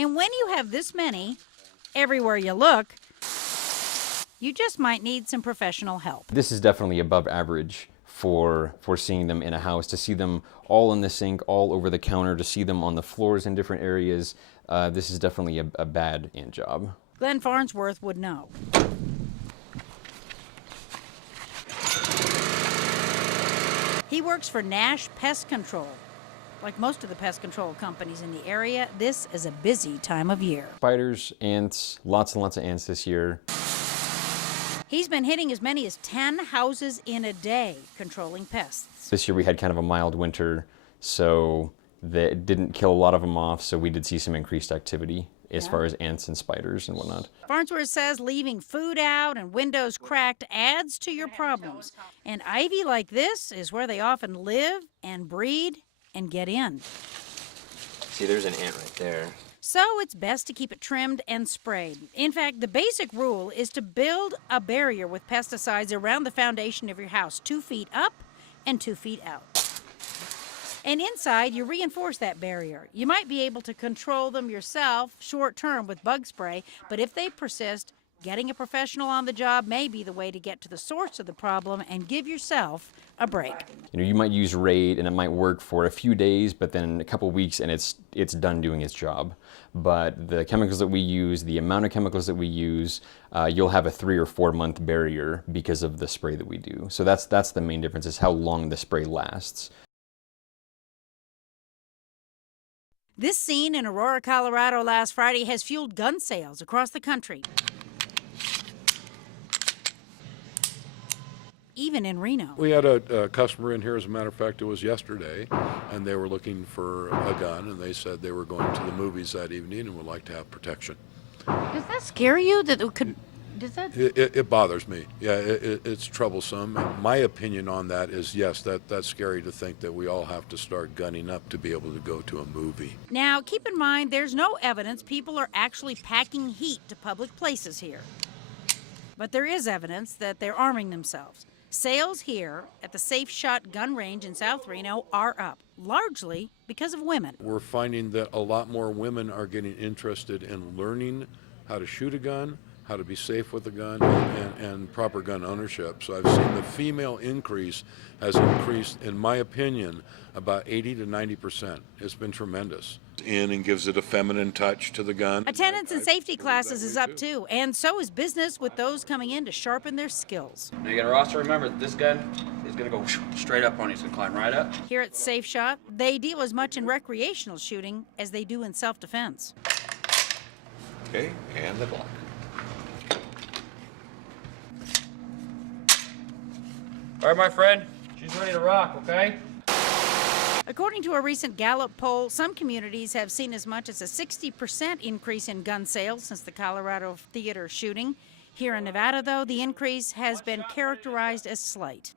And when you have this many, everywhere you look, you just might need some professional help. This is definitely above average for seeing them in a house. To see them all in the sink, all over the counter, to see them on the floors in different areas, this is definitely a bad ant job. Glenn Farnsworth would know. He works for Nash Pest Control. Like most of the pest control companies in the area, this is a busy time of year. Spiders, ants, lots and lots of ants this year. He's been hitting as many as 10 houses in a day controlling pests. This year we had kind of a mild winter, so that didn't kill a lot of them off, so we did see some increased activity as far as ants and spiders and whatnot. Farnsworth says leaving food out and windows cracked adds to your problems. And ivy like this is where they often live and breed and get in. See, there's an ant right there. So it's best to keep it trimmed and sprayed. In fact, the basic rule is to build a barrier with pesticides around the foundation of your house, 2 feet up and 2 feet out. And inside, you reinforce that barrier. You might be able to control them yourself short term with bug spray, but if they persist, getting a professional on the job may be the way to get to the source of the problem and give yourself a break. You might use Raid and it might work for a few days, but then a couple weeks and it's done doing its job. But the chemicals that we use, the amount of chemicals that we use, you'll have a 3 or 4 month barrier because of the spray that we do. So that's the main difference, is how long the spray lasts. This scene in Aurora, Colorado last Friday has fueled gun sales across the country. Even in Reno. We had a customer in here, as a matter of fact, it was yesterday, and they were looking for a gun, and they said they were going to the movies that evening and would like to have protection. Does that scare you? That it could? Does that? It bothers me. Yeah, it's troublesome. And my opinion on that is, yes, that's scary to think that we all have to start gunning up to be able to go to a movie. Now, keep in mind, there's no evidence people are actually packing heat to public places here. But there is evidence that they're arming themselves. Sales here at the Safe Shot gun range in South Reno are up, largely because of women. We're finding that a lot more women are getting interested in learning how to shoot a gun, how to be safe with a gun, and proper gun ownership. So I've seen the female increase has increased, in my opinion, about 80 to 90%. It's been tremendous. In and gives it a feminine touch to the gun. Attendance in safety classes is up too, and so is business with those coming in to sharpen their skills. Now you gotta also remember that this gun is gonna go straight up on you. It's gonna climb right up. Here at Safe Shot, they deal as much in recreational shooting as they do in self-defense. Okay, and the block. All right, my friend, she's ready to rock, okay? According to a recent Gallup poll, some communities have seen as much as a 60% increase in gun sales since the Colorado theater shooting. Here in Nevada, though, the increase has been characterized as slight.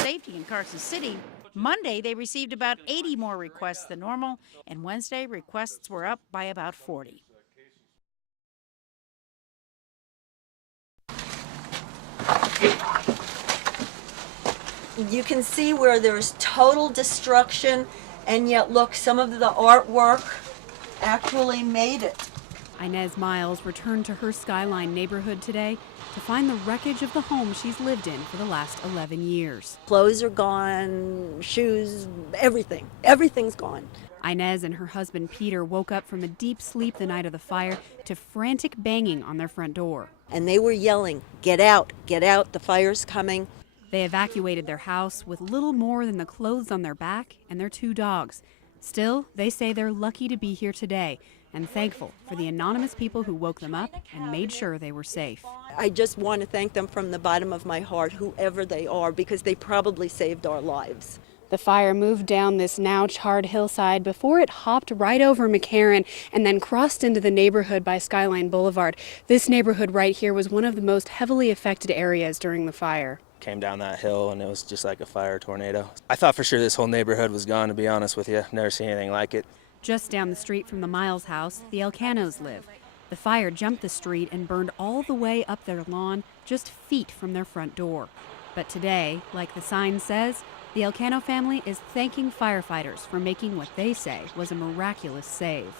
Safety in Carson City, Monday they received about 80 more requests than normal, and Wednesday requests were up by about 40. You can see where there's total destruction, and yet look, some of the artwork actually made it. Inez Miles returned to her Skyline neighborhood today to find the wreckage of the home she's lived in for the last 11 years. Clothes are gone, shoes, everything. Everything's gone. Inez and her husband Peter woke up from a deep sleep the night of the fire to frantic banging on their front door. And they were yelling, get out, the fire's coming. They evacuated their house with little more than the clothes on their back and their 2 dogs. Still, they say they're lucky to be here today and thankful for the anonymous people who woke them up and made sure they were safe. I just want to thank them from the bottom of my heart, whoever they are, because they probably saved our lives. The fire moved down this now charred hillside before it hopped right over McCarran and then crossed into the neighborhood by Skyline Boulevard. This neighborhood right here was one of the most heavily affected areas during the fire. Came down that hill and it was just like a fire tornado. I thought for sure this whole neighborhood was gone, to be honest with you. Never seen anything like it. Just down the street from the Miles house, the Elcanos live. The fire jumped the street and burned all the way up their lawn, just feet from their front door. But today, like the sign says, the Elcano family is thanking firefighters for making what they say was a miraculous save.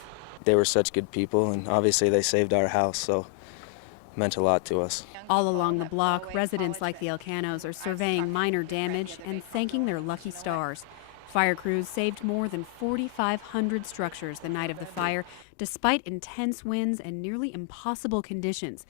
They were such good people, and obviously they saved our house, so it meant a lot to us. All along the block, residents like the Elcanos are surveying minor damage and thanking their lucky stars. Fire crews saved more than 4,500 structures the night of the fire, despite intense winds and nearly impossible conditions.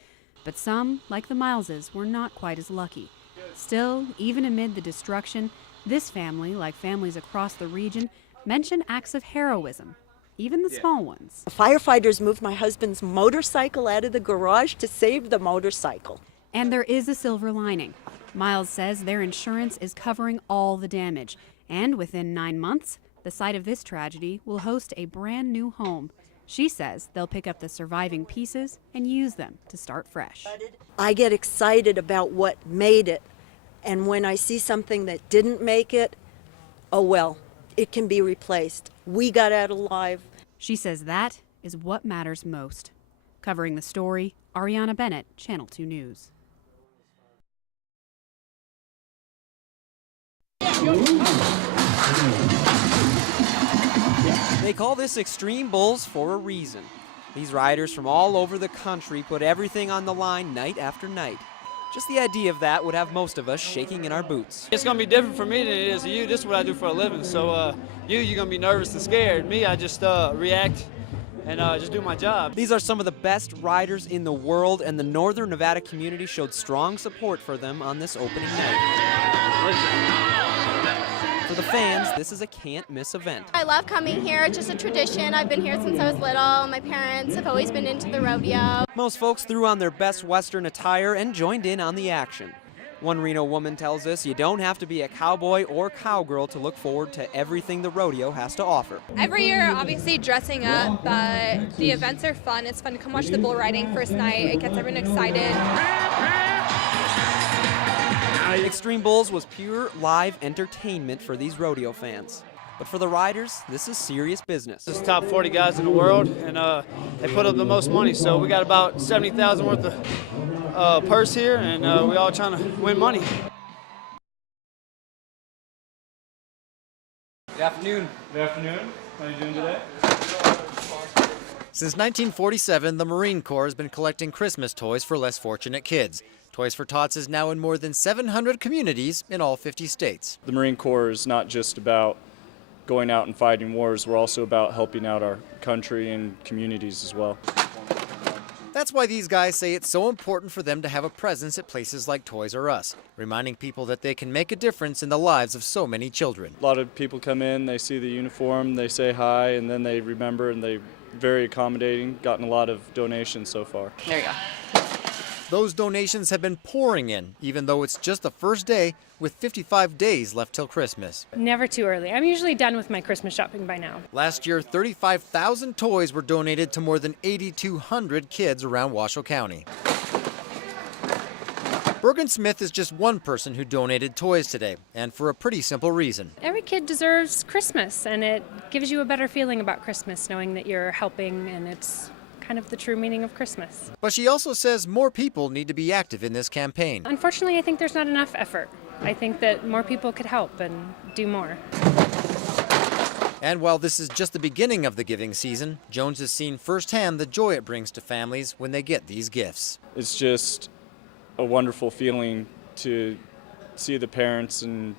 But some, like the Mileses, were not quite as lucky. Still, even amid the destruction, this family, like families across the region, mention acts of heroism, even the small ones. The firefighters moved my husband's motorcycle out of the garage to save the motorcycle. And there is a silver lining. Miles says their insurance is covering all the damage. And within 9 months, the site of this tragedy will host a brand new home. She says they'll pick up the surviving pieces and use them to start fresh. I get excited about what made it. And when I see something that didn't make it, oh well, it can be replaced. We got out alive. She says that is what matters most. Covering the story, Ariana Bennett, Channel 2 News. They call this Extreme Bulls for a reason. These riders from all over the country put everything on the line night after night. Just the idea of that would have most of us shaking in our boots. It's going to be different for me than it is for you. This is what I do for a living. So you're going to be nervous and scared. Me, I just react and just do my job. These are some of the best riders in the world, and the Northern Nevada community showed strong support for them on this opening night. For the fans, this is a can't-miss event. I love coming here. It's just a tradition. I've been here since I was little. My parents have always been into the rodeo. Most folks threw on their best Western attire and joined in on the action. One Reno woman tells us you don't have to be a cowboy or cowgirl to look forward to everything the rodeo has to offer. Every year, obviously, dressing up, but the events are fun. It's fun to come watch the bull riding first night. It gets everyone excited. Extreme Bulls was pure live entertainment for these rodeo fans. But for the riders, this is serious business. This is top 40 guys in the world, and they put up the most money. So we got about $70,000 worth of purse here, and we all trying to win money. Good afternoon. Good afternoon. How are you doing today? Since 1947, the Marine Corps has been collecting Christmas toys for less fortunate kids. Toys for Tots is now in more than 700 communities in all 50 states. The Marine Corps is not just about going out and fighting wars, we're also about helping out our country and communities as well. That's why these guys say it's so important for them to have a presence at places like Toys R Us, reminding people that they can make a difference in the lives of so many children. A lot of people come in, they see the uniform, they say hi, and then they remember, and they're very accommodating, gotten a lot of donations so far. There you go. Those donations have been pouring in, even though it's just the first day with 55 days left till Christmas. Never too early. I'm usually done with my Christmas shopping by now. Last year, 35,000 toys were donated to more than 8,200 kids around Washoe County. Bergen Smith is just one person who donated toys today, and for a pretty simple reason. Every kid deserves Christmas, and it gives you a better feeling about Christmas, knowing that you're helping, and it's kind of the true meaning of Christmas. But she also says more people need to be active in this campaign. Unfortunately, I think there's not enough effort. I think that more people could help and do more. And while this is just the beginning of the giving season, Jones has seen firsthand the joy it brings to families when they get these gifts. It's just a wonderful feeling to see the parents and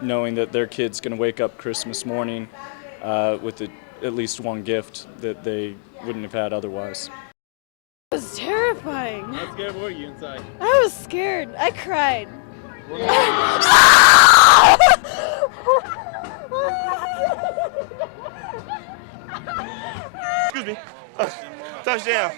knowing that their kid's going to wake up Christmas morning with at least one gift that they wouldn't have had otherwise. It was terrifying. How scared were you inside? I was scared. I cried. Excuse me. Touchdown.